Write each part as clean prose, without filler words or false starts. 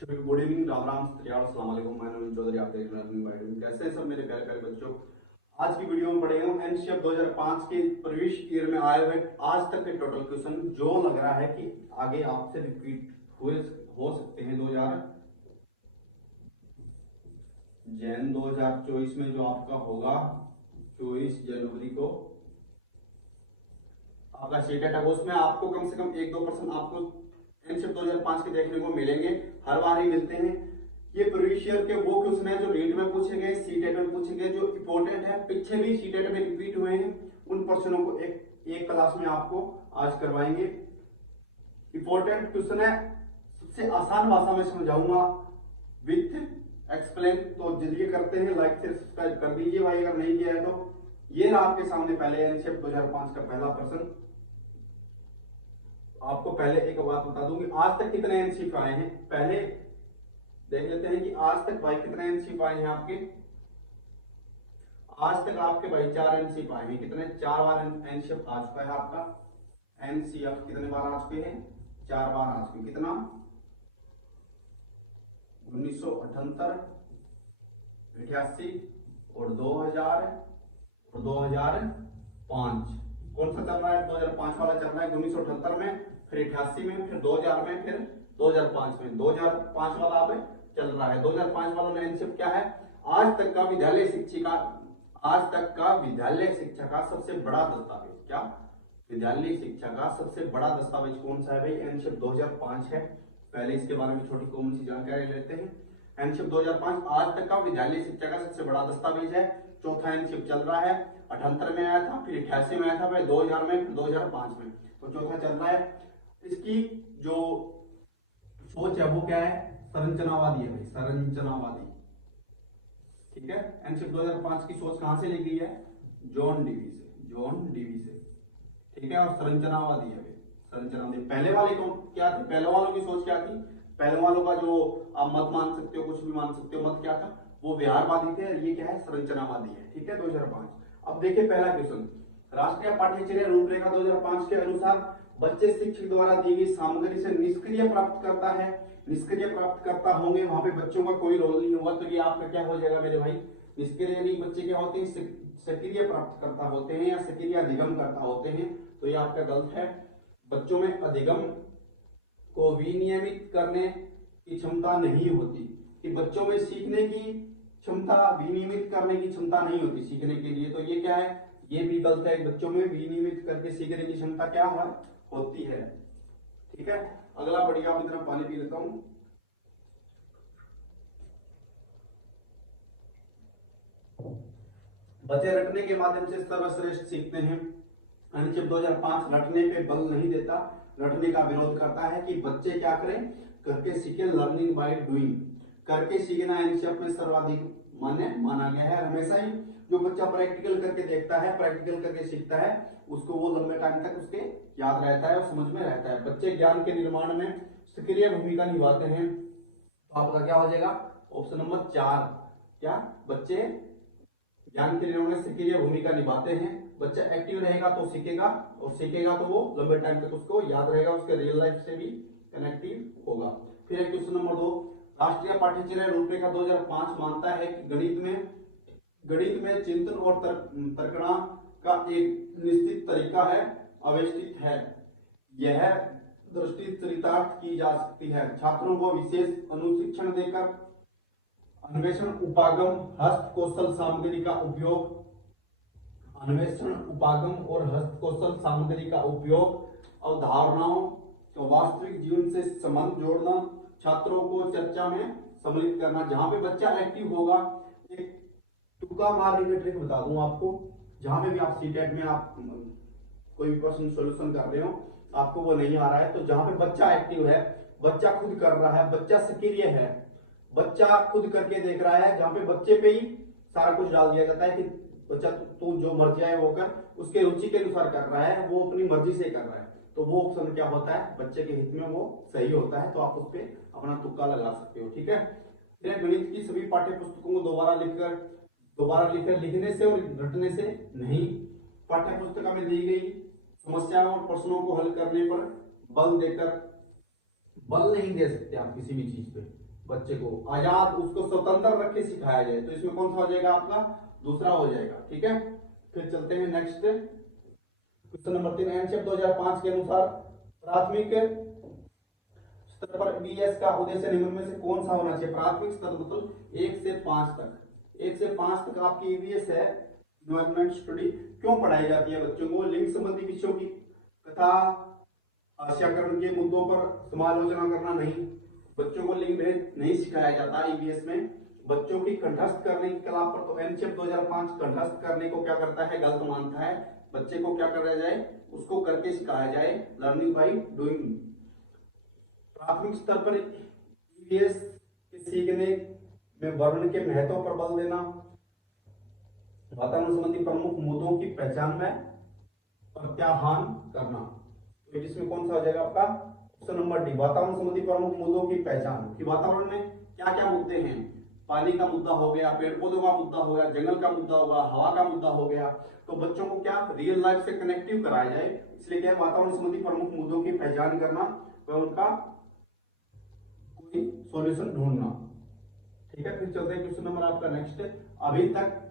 Good evening, Ram Ram, सत्यार, अस्सलाम वालेकुम। मैं नवीन चौधरी, आप देख रहे हैं। कैसे हैं सब मेरे प्यारे प्यारे बच्चों। आज की वीडियो में पढ़ेंगे हम एनसीएफ 2005 के प्रवेश ईयर में आए हुए आज तक के टोटल क्वेश्चन जो लग रहा है कि आगे आपसे रिपीट हुए हो सकते हैं। 2024 में जो आपका होगा 24 जनवरी को आपका सीटेट है, उसमें आपको कम से कम 1-2% आपको एनसीएफ 2005 के देखने को मिलेंगे। हर बार ही मिलते हैं। ये प्रीवियस ईयर के वो क्वेश्चन है जो नीट में पूछे गए, सीटेट में पूछे गए, जो इंपॉर्टेंट है, पीछे भी सीटेट में रिपीट हुए हैं। उन क्वेश्चनों को एक क्लास में आपको आज करवाएंगे। इंपॉर्टेंट क्वेश्चन है, सबसे आसान भाषा में समझाऊंगा विथ एक्सप्लेन। तो जल्दी करते हैं, लाइक से सब्सक्राइब कर दीजिए भाई अगर नहीं किया है तो। ये रहा आपके सामने पहले एनसीएफ 2005 का पहला प्रश्न। आपको पहले एक बात बता दूं कि आज तक कितने एनसीएफ आए हैं। पहले देख लेते हैं कि आज तक भाई कितने एनसीएफ आए हैं आपके। आज तक आपके भाई 4 एनसीएफ आए हैं। कितने? 4 बार एनसीएफ आ चुका है आपका। एनसीएफ कितने बार आ चुके हैं? 4 बार आ चुके। कितना? 1978, 88 और 2000 और 2005। कौन सा चल रहा है? 2005 वाला चल रहा है। 1978 में, फिर 88 में, फिर 2000 में, फिर 2005 में। 2005 वाला अब चल रहा है। 2005 वाला में एनसीएफ क्या है? आज तक का विद्यालय शिक्षा का सबसे बड़ा दस्तावेज। क्या? विद्यालय शिक्षा का सबसे बड़ा दस्तावेज कौन सा है भाई? एनसीएफ 2005 है। पहले इसके बारे में छोटी कॉमन सी जानकारी लेते हैं। एनसीएफ 2005 आज तक का विद्यालय शिक्षा का सबसे बड़ा दस्तावेज है। चौथा एनसीएफ चल रहा है। 78 में आया था, फिर 88 में आया था, फिर 2000 में, फिर 2005 में। तो चौथा चल रहा है। इसकी जो सोच है वो क्या है? संरचनावादी है भाई, संरचनावादी। ठीक है। एनसीएफ 2005 की सोच कहां से ली गई है? जॉन डीवी से। ठीक है। और संरचनावादी है भाई, संरचनावादी। पहले वाले को क्या थे? पहले वालों की सोच क्या थी? पहले वालों का जो आप मत मान सकते हो, कुछ भी मान सकते हो, मत क्या था? वो व्यवहारवादी थे। ये क्या है? संरचनावादी है। ठीक है। 2005। अब देखिए पहला क्वेश्चन। राष्ट्रीय पाठ्यचर्या रूपरेखा 2005 के अनुसार बच्चे शिक्षक द्वारा दी गई सामग्री से निष्क्रिय प्राप्त करता है। निष्क्रिय प्राप्त करता होंगे, वहां पे बच्चों का कोई रोल नहीं होगा। तो ये आपका क्या हो जाएगा मेरे भाई? निष्क्रिय यानी बच्चे क्या होते हैं? सक्रिय प्राप्त करता होते हैं या सक्रिय अधिगम करता होते हैं। तो ये आपका गलत है। बच्चों में अधिगम को विनियमित करने की क्षमता नहीं होती। कि बच्चों में सीखने की क्षमता, विनियमित करने की क्षमता नहीं होती सीखने के लिए। तो ये क्या है? ये भी गलत है। बच्चों में विनियमित करके सीखने की क्षमता क्या होती है। ठीक है। अगला पढ़िए। आप इतना पानी पी लेता हूं। बच्चे रटने के माध्यम से सर्वश्रेष्ठ सीखते हैं। एनसीएफ 2005 रटने पे बल नहीं देता, रटने का विरोध करता है कि बच्चे क्या करें? करके सीखें। लर्निंग बाय डूइंग, करके सीखना एनसीएफ में सर्वाधिक माना गया है। हमेशा ही जो बच्चा प्रैक्टिकल करके देखता है, प्रैक्टिकल करके सीखता है, उसको वो लंबे टाइम तक उसके याद रहता है और समझ में रहता है। बच्चे ज्ञान के निर्माण में सक्रिय भूमिका निभाते हैं। तो आपका क्या हो जाएगा? Option number 4। क्या? बच्चे ज्ञान के निर्माण में सक्रिय भूमिका निभाते हैं। बच्चा एक्टिव रहेगा तो सीखेगा, और सीखेगा तो वो लंबे टाइम तक उसको याद रहेगा, उसके रियल लाइफ से भी कनेक्टिव होगा। फिर क्वेश्चन नंबर 2। राष्ट्रीय पाठ्यचर्या रूपरेखा 2005 मानता है कि गणित में चिंतन और तर्कणा का एक निश्चित तरीका है, अवस्थित है। यह दृष्टि चरितार्थ की जा सकती है। छात्रों को विशेष अनुशिक्षण देकर अन्वेषण, उपागम, हस्त कौशल सामग्री का उपयोग, अन्वेषण, उपागम और हस्त कौशल सामग्री का उपयोग, अवधारणाओं को वास्तविक जीवन से संबंध जोड़ना, छात्रों को चर्चा में सम्मिलित करना। जहां पे बच्चा एक्टिव होगा, एक तुक्का मारने की ट्रिक बता दूं आपको। जहां पे भी आप सीटेट में आप कोई भी प्रश्न सॉल्यूशन कर रहे हो, आपको वो नहीं आ रहा है, तो जहां पे बच्चा एक्टिव है, बच्चा खुद कर रहा है, बच्चा सक्रिय है, बच्चा खुद करके देख रहा है, जहां पे बच्चे पे ही सारा कुछ डाल दिया जाता है कि बच्चा तू जो मर्जी है वो कर, उसके रुचि के अनुसार कर रहा है, वो अपनी मर्जी से कर रहा है, तो वो ऑप्शन क्या होता है? बच्चे के हित में वो सही होता है। तो आप उस पर अपना तुक्का लगा सकते हो। ठीक है। गणित की सभी पाठ्य पुस्तकों को दोबारा लिखकर लिखने से और रटने से नहीं, पाठ्य पुस्तक में दी गई समस्याओं और प्रश्नों को हल करने पर बल नहीं दे सकते आप किसी भी चीज पे। बच्चे को आजाद, उसको स्वतंत्र रख के सिखाया जाए, तो इसमें कौन सा हो जाएगा आपका, दूसरा हो जाएगा। ठीक है, फिर चलते हैं नेक्स्ट क्वेश्चन नंबर 3। एनसीएफ 2005 के अनुसार प्राथमिक स्तर पर ईवीएस का उद्देश्य निम्न में से कौन सा होना चाहिए। प्राथमिक स्तर मतलब 1 से 5 तक, 1 से 5 तक आपकी ईवीएस है, इन्वायरमेंट स्टडी। क्यों पढ़ाई जाती है बच्चों को, लिंग संबंधी विषयों की तथा आशयकरण के मुद्दों पर समालोचना करना नहीं, बच्चों को लिंग भेद नहीं सिखाया जाता ईवीएस में। बच्चों की कंठस्थ करने की कला पर तो एनसीएफ 2005 कंठस्थ करने को क्या करता है, गलत मानता है। बच्चे को क्या कराया जाए, उसको करके सिखाया जाए, लर्निंग बाय डूइंग। प्राथमिक स्तर पर ईवीएस के सीखने में वर्ण के महत्व पर बल देना, वातावरण संबंधी प्रमुख मुद्दों की पहचान में प्रत्याह्वान करना। तो इसमें कौन सा हो जाएगा आपका ऑप्शन नंबर डी, वातावरण संबंधी प्रमुख मुद्दों की पहचान, कि वातावरण में क्या क्या मुद्दे हैं। पानी का मुद्दा हो गया, पेड़ पौधों का मुद्दा हो गया, जंगल का मुद्दा होगा, हवा का मुद्दा हो गया। तो बच्चों को क्या रियल लाइफ से कनेक्टिव कराया जाए, इसलिए क्या है, वातावरण संबंधी प्रमुख मुद्दों की पहचान करना व उनका कोई सॉल्यूशन ढूंढना। ठीक है, फिर चलते हैं क्वेश्चन नंबर आपका नेक्स्ट। अभी तक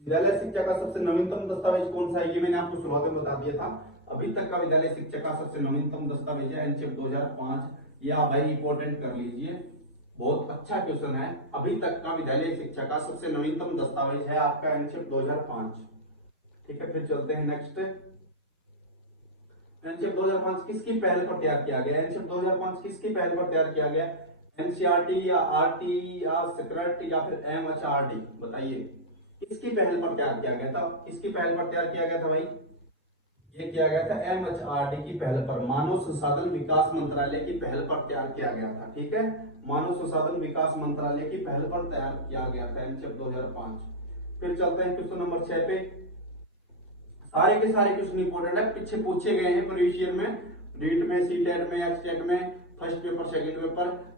विद्यालय शिक्षा का सबसे नवीनतम दस्तावेज कौन सा है, ये मैंने आपको शुरुआत में बता दिया था। अभी तक का विद्यालय शिक्षा का सबसे नवीनतम दस्तावेज है एनसीएफ 2005। ये आप भाई इंपॉर्टेंट कर लीजिए, बहुत अच्छा क्वेश्चन है। अभी तक का विद्यालय शिक्षा का सबसे नवीनतम दस्तावेज है आपका एनसीएफ 2005। ठीक है, फिर चलते हैं नेक्स्ट। एनसीएफ 2005 किसकी पहल पर तैयार किया गया, एनसीएफ 2005 किसकी पहल पर तैयार किया गया, एनसीईआरटी या आरटी या सेक्रेट या फिर एमएचआरडी, बताइए किसकी पहल पर तैयार किया गया था। किसकी पहल पर तैयार किया गया था भाई, ये किया गया था एमएचआरडी की पहल पर, मानव संसाधन विकास मंत्रालय की पहल पर तैयार किया गया था। ठीक है, मानव संसाधन विकास मंत्रालय की पहल पर तैयार किया गया था एनसीएफ 2005। फिर चलते हैं क्वेश्चन नंबर 6 पे। सारे के सारे क्वेश्चन इंपोर्टेंट है, पीछे पूछे गए हैं प्रीवियस ईयर में, रीट में, सीटेट में, एक्सटेट में, फर्स्ट पेपर, सेकंड पेपर,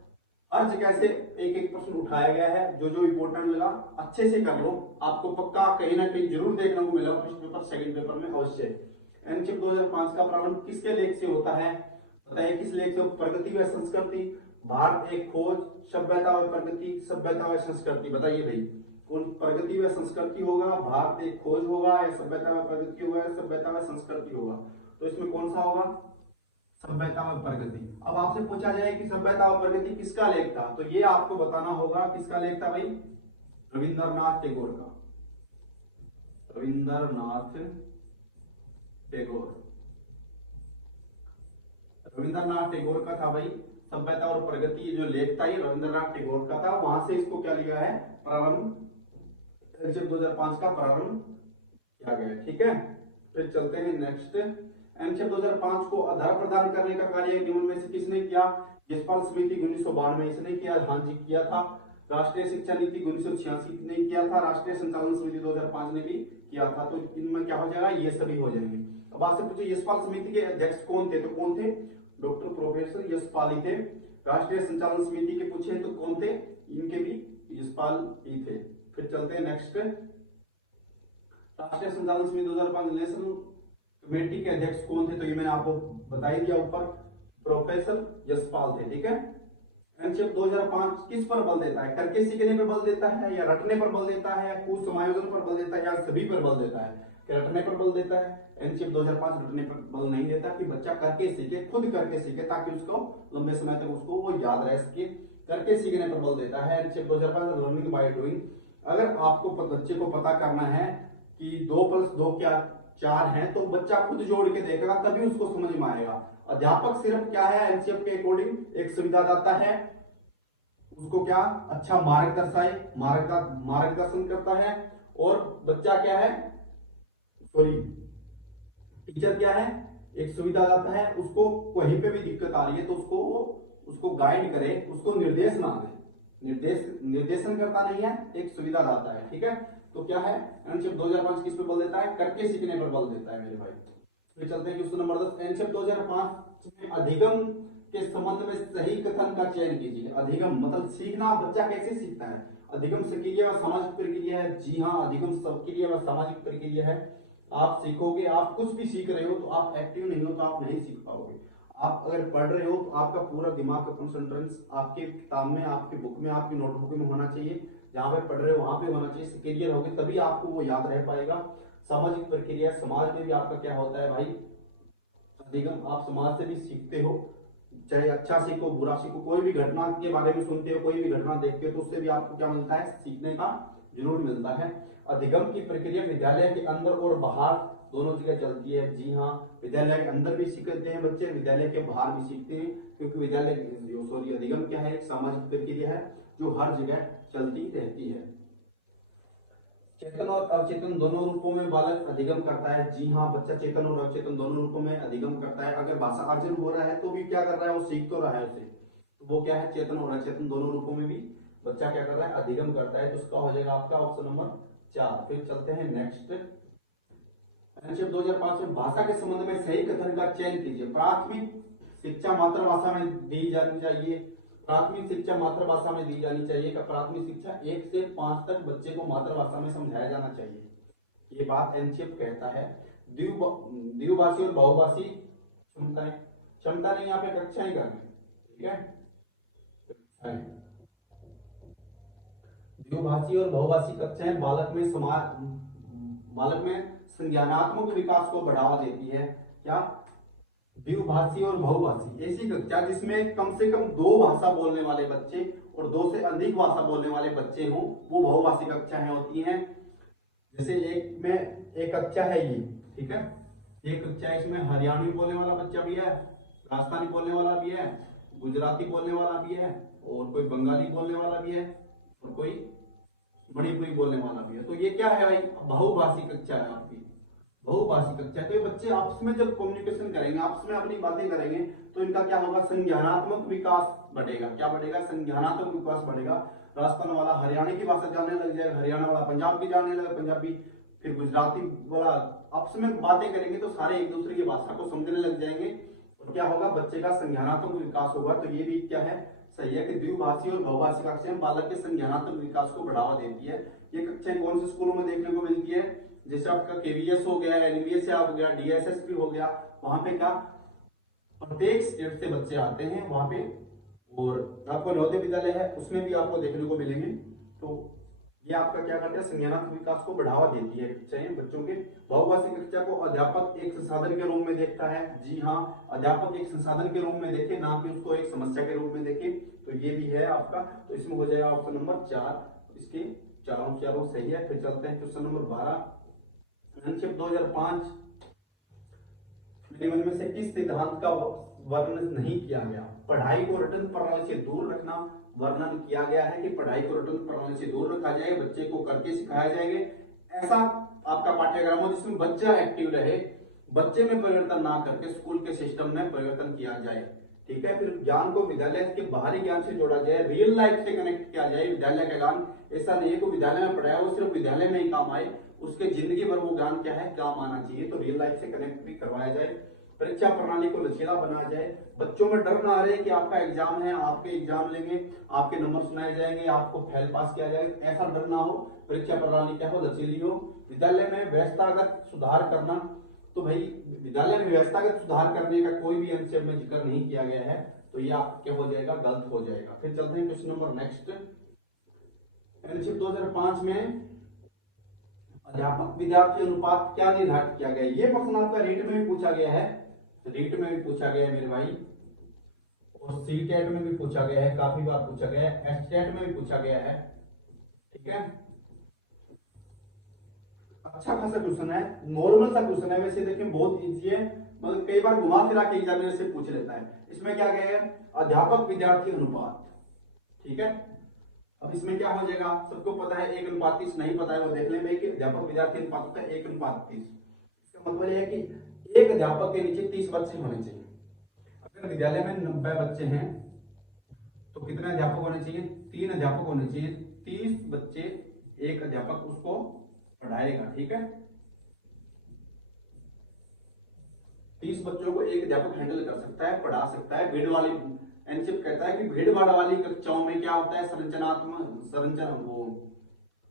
हर जगह से एक एक प्रश्न उठाया गया है। जो जो इंपोर्टेंट लगा अच्छे से कर लो, आपको पक्का कहीं ना कहीं जरूर देखने को मिलेगा फर्स्ट पेपर, सेकंड पेपर में अवश्य। एनसीएफ 2005 का प्रारंभ किसके लेख से होता है, बताइए किस लेख से, प्रगति व संस्कृति, भारत एक खोज, सभ्यता व प्रगति, सभ्यता व संस्कृति, बताइए भाई कौन, प्रगति व संस्कृति होगा, भारत एक खोज होगा, या सभ्यता व प्रगति होगा, या सभ्यता व संस्कृति होगा। तो इसमें कौन सा होगा, सभ्यता व प्रगति। अब आपसे पूछा जाए कि सभ्यता व प्रगति किसका लेख था, तो ये आपको बताना होगा किसका लेख था भाई, रविंद्रनाथ टैगोर का, रविंद्रनाथ टैगोर, रविंद्रनाथ टैगोर का था भाई। सभ्यता और प्रगति जो लेख था ये रविंद्रनाथ टैगोर का था, वहां से इसको क्या लिया है, प्रारंभ 2005 का प्रारंभ किया गया। ठीक है, फिर चलते हैं नेक्स्ट। एनसीएफ 2005 को आधार प्रदान करने का कार्य निम्न में से किसने किया, यशपाल समिति 1992 में इसने किया, हाँ जी किया था। राष्ट्रीय शिक्षा नीति 1986 ने किया था, राष्ट्रीय संचालन समिति 2005 ने भी किया था। तो इनमें क्या हो जाएगा, ये सभी हो जाएंगे। अब आपसे पूछे यशपाल समिति के अध्यक्ष कौन थे, तो कौन थे, डॉक्टर प्रोफेसर यशपाल ही थे। राष्ट्रीय संचालन समिति के पूछे तो कौन थे, इनके भी यशपाल ही थे। फिर चलते हैं नेक्स्ट। राष्ट्रीय संचालन समिति 2005 नेशनल कमेटी के अध्यक्ष कौन थे, तो ये मैंने आपको बता ही दिया ऊपर, प्रोफेसर यशपाल थे। ठीक है, एनसीएफ 2005 किस पर बल देता है, करके सीखने पर बल देता है, या रटने पर बल देता है, या कुछ समायोजन पर बल देता है, या सभी पर बल देता है। रटने पर बल देता है, एनसीएफ 2005 रटने पर बल नहीं देता, कि बच्चा करके सीखे, खुद करके सीखे, ताकि उसको लंबे समय तक उसको वो याद रह सके, करके सीखने पर बल देता है एनसीएफ 2005, लर्निंग बाय डूइंग। अगर आपको बच्चे को पता करना है कि 2+2 क्या 4 है, तो बच्चा खुद जोड़ के देखेगा, तभी उसको समझ में आएगा। अध्यापक सिर्फ क्या है, एनसीएफ के अकॉर्डिंग एक सुविधादाता है, उसको क्या अच्छा मार्गदर्शन करता है, और बच्चा क्या है, सॉरी टीचर क्या है, एक सुविधादाता है, उसको कहीं पे भी दिक्कत आ रही है तो उसको गाइड करे, उसको निर्देश ना दे, निर्देशन करता नहीं है, एक सुविधादाता है। ठीक है, तो क्या है, एनसीएफ 2005 किस पे बल देता है, करके सीखने पर बल देता है मेरे भाई। फिर चलते हैं क्वेश्चन नंबर 10। एनसीएफ 2005 में अधिगम के संबंध में सही कथन का चयन कीजिए। अधिगम मतलब सीखना, बच्चा कैसे सीखता है, अधिगम सक्रिय व सामाजिक प्रक्रिया है। जी हाँ, अधिगम सक्रिय व सामाजिक प्रक्रिया है। आप सीखोगे, आप कुछ भी सीख रहे हो तो आप एक्टिव नहीं हो तो आप नहीं सीख पाओगे। आप अगर पढ़ रहे हो तो आपका पूरा दिमाग का कंसंट्रेशन आपके किताब में, आपकी बुक में, आपकी नोटबुक में होना चाहिए। जहां पे पढ़ रहे हो वहां पे होना चाहिए, क्लियर होगी तभी आपको वो याद रह पाएगा। सामाजिक प्रक्रिया, समाज में भी आपका क्या होता है भाई, अधिगम। आप समाज से भी सीखते हो, चाहे अच्छा सीखो बुरा सीखो, कोई भी घटना के बारे में सुनते हो, कोई भी घटना देखते हो तो उससे भी आपको क्या मिलता है, सीखने का जरूर मिलता है। अधिगम की प्रक्रिया विद्यालय के अंदर और बाहर दोनों जगह चलती है। जी हाँ, विद्यालय के अंदर भी सीखते हैं बच्चे, विद्यालय के बाहर भी सीखते हैं, क्योंकि विद्यालय सॉरी अधिगम क्या है, एक सामाजिक प्रक्रिया है जो हर जगह चलती रहती है। चेतन और अवचेतन दोनों रूपों में बालक अधिगम करता है। जी हाँ, बच्चा चेतन और अवचेतन दोनों रूपों में अधिगम करता है। अगर भाषा अर्जन हो रहा है तो भी क्या कर रहा है, वो सीख तो रहा है उसे, तो वो क्या है, चेतन और अचेतन दोनों रूपों में भी बच्चा क्या कर रहा है, अधिगम करता है। तो उसका हो जाएगा आपका ऑप्शन नंबर 4। फिर चलते हैं नेक्स्ट। अनुच्छेद 2005 में भाषा के संबंध में सही कथन का चयन कीजिए। प्राथमिक शिक्षा मातृभाषा में दी जानी चाहिए। प्राथमिक शिक्षा मातृभाषा में दी जानी चाहिए। का प्राथमिक शिक्षा 1 से 5 तक बच्चे को मातृभाषा में समझाया जाना चाहिए, ये बात एनसीएफ कहता है। द्विभाषी और बहुभाषी क्षमताएं, क्षमता नहीं यहाँ पे कक्षाएं करनी, ठीक है, द्विभाषी और बहुभाषी कक्षाएं बालक में संज्ञानात्मक विकास को बढ़ावा देती है। क्या, द्विभाषी और बहुभाषी ऐसी कक्षा जिसमें कम से कम 2 भाषा बोलने वाले बच्चे और 2 से अधिक भाषा बोलने वाले बच्चे हों, वो बहुभाषी कक्षाएं होती हैं। जैसे एक कक्षा है ये, ठीक है, एक कक्षा है, इसमें हरियाणवी बोलने वाला बच्चा भी है, राजस्थानी बोलने वाला भी है, गुजराती बोलने वाला भी है, और कोई बंगाली बोलने वाला भी है, और कोई मणिपुरी बोलने वाला भी है। तो ये क्या है भाई, बहुभाषी कक्षा है आपकी, बहुभाषी कक्षा है। तो ये बच्चे आपस में जब कम्युनिकेशन करेंगे, आपस में अपनी बातें करेंगे, तो इनका क्या होगा, संज्ञानात्मक विकास बढ़ेगा। क्या बढ़ेगा, संज्ञानात्मक विकास बढ़ेगा। राजस्थान वाला हरियाणा की भाषा जानने लग जाएगा, हरियाणा वाला पंजाब की जानने लगे, पंजाबी, फिर गुजराती वाला, आपस में बातें करेंगे तो सारे एक दूसरे की भाषा को समझने लग जाएंगे, और क्या होगा, बच्चे का संज्ञानात्मक विकास होगा। तो ये भी क्या है, सही है कि द्विभाषी और बहुभाषी कक्षाएं बालक के संज्ञानात्मक विकास को बढ़ावा देती है। ये कक्षाएं कौन से स्कूलों में देखने को मिलती है, जैसे आपका केवीएस हो गया, एनवीएस हो गया, डीएसएस भी हो गया, वहां पे क्या प्रत्येक स्टेट से बच्चे आते हैं वहां पे, और आपको नवोदय विद्यालय है उसमें भी आपको देखने को मिलेंगे। तो ये आपका क्या करता है, संज्ञानात्मक विकास को बढ़ावा देती है कक्षाएं बच्चों के। बहुभाषी कक्षा को अध्यापक एक संसाधन के रूप में देखता है। जी हाँ, अध्यापक एक संसाधन के रूप में देखे, ना कि उसको एक समस्या के रूप में देखे। तो ये भी है आपका, तो इसमें हो जाएगा ऑप्शन नंबर 4। इसके चारों सही है। फिर चलते हैं क्वेश्चन नंबर 12। अनुच्छेद 2005 निम्न में से किस सिद्धांत का वर्णन नहीं किया गया। पढ़ाई को रटन प्रणाली से दूर रखना वर्णन किया गया है कि पढ़ाई को रटन प्रणाली से दूर रखा जाए, बच्चे को करके सिखाया जाएगा। ऐसा आपका पाठ्यक्रम हो जिसमें बच्चा एक्टिव रहे, बच्चे में परिवर्तन ना करके स्कूल के सिस्टम में परिवर्तन किया जाए, ठीक है। फिर ज्ञान को विद्यालय के बाहरी ज्ञान से जोड़ा जाए, रियल लाइफ से कनेक्ट किया जाए। विद्यालय का ज्ञान ऐसा नहीं है कि विद्यालय में पढ़ाया वो सिर्फ विद्यालय में ही काम आए, उसके जिंदगी भर वो ज्ञान क्या है, काम आना चाहिए। तो रियल लाइफ से कनेक्ट भी करवाया जाए। परीक्षा प्रणाली को लचीला बनाया जाए, बच्चों में डर ना रहे कि आपका एग्जाम है, आपके एग्जाम लेंगे, आपके नंबर सुनाए जाएंगे, आपको फेल पास किया जाएगा, ऐसा डर ना हो। परीक्षा प्रणाली क्या हो, लचीली हो। विद्यालय में व्यवस्थागत सुधार करना, तो भाई विद्यालय में व्यवस्थागत सुधार करने का कोई भी अनुच्छेद में जिक्र नहीं किया गया है, तो ये क्या हो जाएगा, गलत हो जाएगा। फिर चलते हैं क्वेश्चन नंबर नेक्स्ट। अनुच्छेद 2005 में अध्यापक विद्यार्थी अनुपात क्या निर्धारित किया गया। ये प्रश्न आपका रीट में भी पूछा गया है, रीट में भी पूछा गया है मेरे भाई, और सी टेट में भी पूछा गया है, काफी बार पूछा गया है, एस टेट में भी पूछा गया है, ठीक है। अच्छा खासा क्वेश्चन है, नॉर्मल सा क्वेश्चन है, वैसे देखिए बहुत इजी है, मतलब कई बार घुमा फिरा के एग्जामिनर से पूछ लेता है। इसमें क्या गया है, अध्यापक विद्यार्थी अनुपात, ठीक है। अब इसमें क्या हो जाएगा, सबको पता है 1:30, नहीं पता है वो देख लें भाई कि अध्यापक विद्यार्थी अनुपात होता है 1:30। इसका मतलब यह है कि एक अध्यापक के नीचे 30 बच्चे होने चाहिए। अगर विद्यालय में 90 बच्चे हैं तो कितने अध्यापक होने चाहिए, 3 अध्यापक होने चाहिए। 30 बच्चे, एक अध्यापक उसको पढ़ाएगा, ठीक है। 30 बच्चों को एक अध्यापक हैंडल कर सकता है, पढ़ा सकता है। भीड़ वाली एनसीएफ कहता है कि भीड़ भाड़ वाली कक्षाओं में क्या होता है, संरचना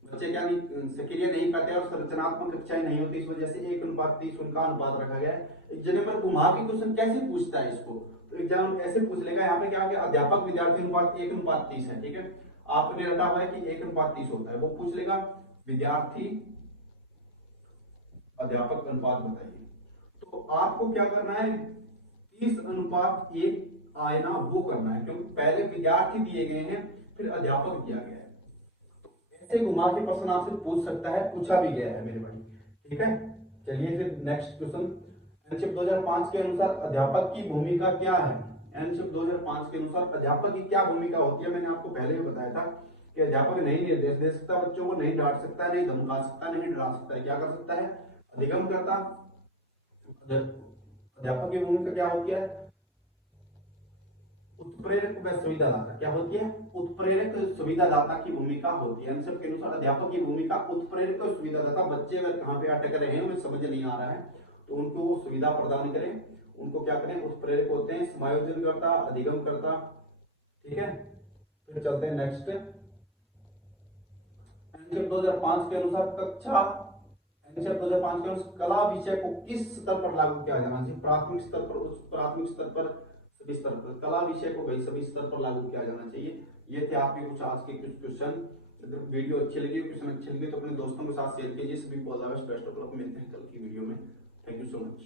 बच्चे क्या नहीं सक्रिय नहीं करते और संरचनात्मक कक्षाएं नहीं होती, इस वजह से 1:30 उनका अनुपात रखा गया है। एग्जाम पर घुमा के क्वेश्चन कैसे पूछता है इसको, तो एग्जाम ऐसे पूछ लेगा, यहाँ पे क्या हो गया, अध्यापक विद्यार्थी अनुपात 1:30 है, ठीक है, आपने रटा हुआ है कि 1:30 होता है, वो पूछ लेगा विद्यार्थी अध्यापक अनुपात बताइए। तो आपको क्या करना है, 30:1 आयना वो करना है, क्योंकि पहले विद्यार्थी दिए गए हैं फिर अध्यापक दिया गया है। ऐसे घुमा के प्रश्न आपसे पूछ सकता है, पूछा भी गया है मेरे भाई, ठीक है। चलिए फिर नेक्स्ट क्वेश्चन, एनसीईआरटी 2005 के अनुसार अध्यापक की भूमिका क्या है। एनसीईआरटी 2005 के अनुसार अध्यापक की क्या भूमिका होती है, मैंने आपको पहले भी बताया था कि अध्यापक नहीं निर्देश दे सकता, बच्चों को नहीं डांट सकता, नहीं धमका सकता, नहीं डरा सकता है, क्या कर सकता है, अधिगम करता। अध्यापक की भूमिका क्या होती है, उत्प्रेरक व सुविधादाता, क्या होती है, उत्प्रेरक सुविधादाता की भूमिका होती है। एनसीईआरटी के अनुसार अध्यापक की भूमिका उत्प्रेरक और सुविधादाता, बच्चे अगर कहाँ पे अटक रहे हैं, उन्हें समझ नहीं आ रहा है, तो उनको वो सुविधा प्रदान करें, उनको क्या करें, उत्प्रेरक होते हैं, समायोजन करता, अधिगम करता, ठीक है। फिर चलते हैं नेक्स्ट, एनसीईआरटी 2005 के अनुसार कक्षा, एनसीईआरटी 2005 के अनुसार कला विषय को किस स्तर पर लागू किया जाना चाहिए, प्राथमिक स्तर पर, उच्च प्राथमिक स्तर पर, सभी स्तर पर, कला विषय को भाई सभी स्तर पर लागू किया जाना चाहिए। ये थे आपके कुछ आज के कुछ क्वेश्चन। अगर वीडियो अच्छी लगी, क्वेश्चन अच्छे लगे तो अपने दोस्तों के साथ शेयर कीजिए। सभी को all the best, best of luck, मिलते हैं कल की वीडियो में। Thank you so much.